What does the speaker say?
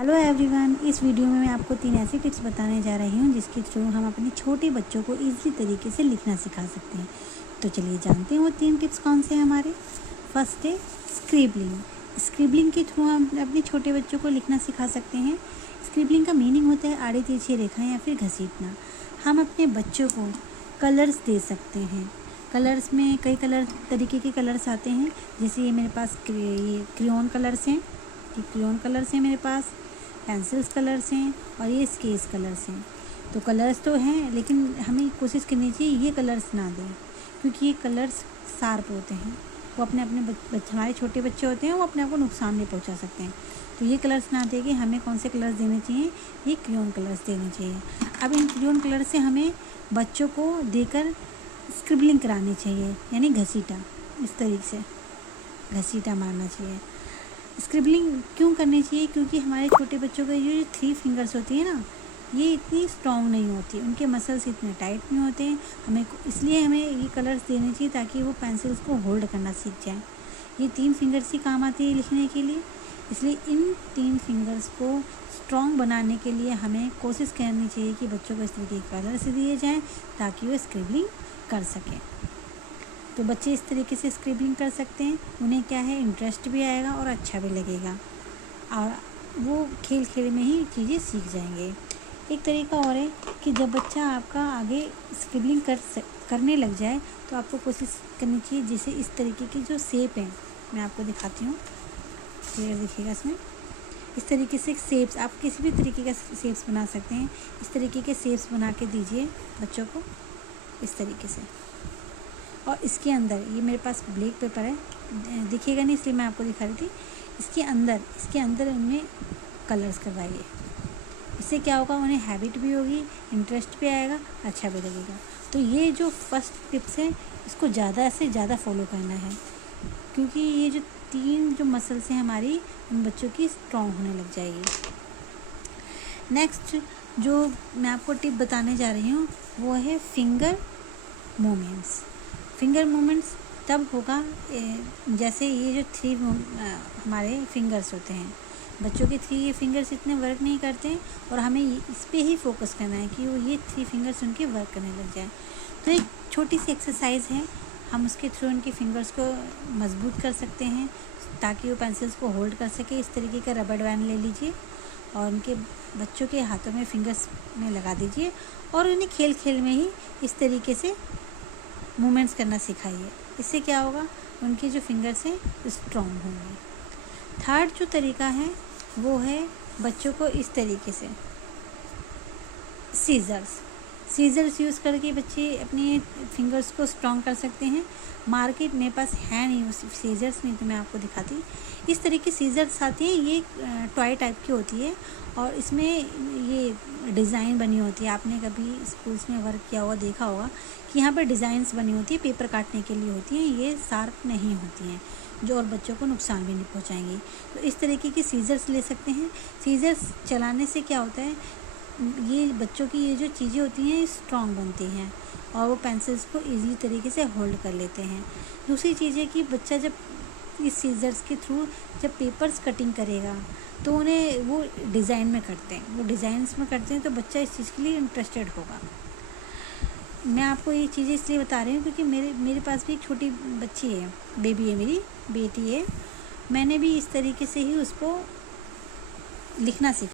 Hello everyone, इस video में मैं आपको 3 ऐसी टिप्स बताने जा रही हूँ जिसके थ्रू हम अपने छोटे बच्चों को ईज़ी तरीके से लिखना सिखा सकते हैं। तो चलिए जानते हैं वो 3 टिप्स कौन से हैं हमारे। फर्स्ट है स्क्रिबलिंग। स्क्रिबलिंग के थ्रू हम अपने छोटे बच्चों को लिखना सिखा सकते हैं। स्क्रिबलिंग का मीनिंग होता है आड़ी तिरछी रेखाएँ या फिर घसीटना। हम अपने बच्चों को कलर्स दे सकते हैं। कलर्स में कई तरीके के कलर्स आते हैं, जैसे ये मेरे पास ये क्रेयॉन कलर्स हैं, मेरे पास पेंसिल्स कलर्स हैं और ये स्केच कलर्स हैं। तो कलर्स तो हैं, लेकिन हमें कोशिश करनी चाहिए ये कलर्स ना दें, क्योंकि ये कलर्स शार्प होते हैं। वो अपने हमारे छोटे बच्चे होते हैं, वो अपने आप को नुकसान नहीं पहुंचा सकते हैं। तो ये कलर्स ना देके हमें कौन से कलर्स देने चाहिए, ये क्रेयॉन कलर्स देने चाहिए। अब इन क्रेयॉन कलर से हमें बच्चों को देकर स्क्रिबलिंग करानी चाहिए, यानी घसीटा, इस तरीके से घसीटा मारना चाहिए। स्क्रिबलिंग क्यों करनी चाहिए? क्योंकि हमारे छोटे बच्चों के जो 3 फिंगर्स होती है ना, ये इतनी स्ट्रॉन्ग नहीं होती, उनके मसल्स इतने टाइट नहीं होते हैं। इसलिए हमें ये कलर्स देने चाहिए ताकि वो पेंसिल्स को होल्ड करना सीख जाएं। ये 3 फिंगर्स ही काम आती है लिखने के लिए, इसलिए इन 3 फिंगर्स को स्ट्रॉन्ग बनाने के लिए हमें कोशिश करनी चाहिए कि बच्चों को इस तरीके के कलर्स दिए जाएँ ताकि वो स्क्रिबलिंग कर सकें। तो बच्चे इस तरीके से स्क्रिबलिंग कर सकते हैं। उन्हें क्या है, इंटरेस्ट भी आएगा और अच्छा भी लगेगा, और वो खेल खेल में ही चीज़ें सीख जाएंगे। एक तरीका और है कि जब बच्चा आपका आगे स्क्रिबलिंग करने लग जाए तो आपको कोशिश करनी चाहिए, जैसे इस तरीके की जो शेप है, मैं आपको दिखाती हूँ, क्लियर दिखेगा इसमें। इस तरीके से शेप्स, आप किसी भी तरीके का शेप्स बना सकते हैं। इस तरीके के शेप्स बना के दीजिए बच्चों को, इस तरीके से। और इसके अंदर ये मेरे पास ब्लैक पेपर है, दिखेगा नहीं इसलिए मैं आपको दिखा रही थी। इसके अंदर उनमें कलर्स करवाइए। इससे क्या होगा, उन्हें हैबिट भी होगी, इंटरेस्ट भी आएगा, अच्छा भी लगेगा। तो ये जो फर्स्ट टिप्स है, इसको ज़्यादा से ज़्यादा फॉलो करना है, क्योंकि ये जो 3 जो मसल्स हैं हमारी, उन बच्चों की स्ट्रॉन्ग होने लग जाएगी। नेक्स्ट जो मैं आपको टिप बताने जा रही हूँ वो है फिंगर मूवमेंट्स। फिंगर मूवमेंट्स तब होगा जैसे ये जो 3 हमारे फिंगर्स होते हैं, बच्चों के 3 फिंगर्स इतने वर्क नहीं करते हैं, और हमें इस पे ही फोकस करना है कि वो ये 3 फिंगर्स उनके वर्क करने लग जाए। तो एक छोटी सी एक्सरसाइज है, हम उसके थ्रू उनके फिंगर्स को मजबूत कर सकते हैं ताकि वो पेंसिल्स को होल्ड कर सके। इस तरीके का रबड़ बैंड ले लीजिए और उनके बच्चों के हाथों में फिंगर्स में लगा दीजिए, और उन्हें खेल खेल में ही इस तरीके से मूवमेंट्स करना सिखाइए। इससे क्या होगा, उनके जो फिंगर्स हैं स्ट्रॉन्ग होंगे। थर्ड जो तरीका है वो है बच्चों को इस तरीके से सीजर्स यूज़ करके बच्चे अपने फिंगर्स को स्ट्रॉन्ग कर सकते हैं। मार्केट मेरे पास है नहीं सीजर्स, नहीं तो मैं आपको दिखाती। इस तरीके सीजर्स आती है, ये टॉय टाइप की होती है और इसमें ये डिज़ाइन बनी होती है। आपने कभी स्कूल्स में वर्क किया हुआ देखा होगा कि यहाँ पर डिज़ाइंस बनी होती है, पेपर काटने के लिए होती हैं। ये शार्प नहीं होती हैं जो और बच्चों को नुकसान भी नहीं पहुँचाएंगी। तो इस तरीके की सीजर्स ले सकते हैं। सीजर्स चलाने से क्या होता है, ये बच्चों की ये जो चीज़ें होती हैं स्ट्रॉन्ग बनती हैं और वो पेंसिल्स को इजी तरीके से होल्ड कर लेते हैं। दूसरी चीज़ है कि बच्चा जब इस सीजर्स के थ्रू जब पेपर्स कटिंग करेगा तो उन्हें वो डिज़ाइन में करते हैं, तो बच्चा इस चीज़ के लिए इंटरेस्टेड होगा। मैं आपको ये चीज़ें इसलिए बता रही हूँ क्योंकि मेरे पास भी एक छोटी बच्ची है, बेबी है, मेरी बेटी है। मैंने भी इस तरीके से ही उसको लिखना सीखा।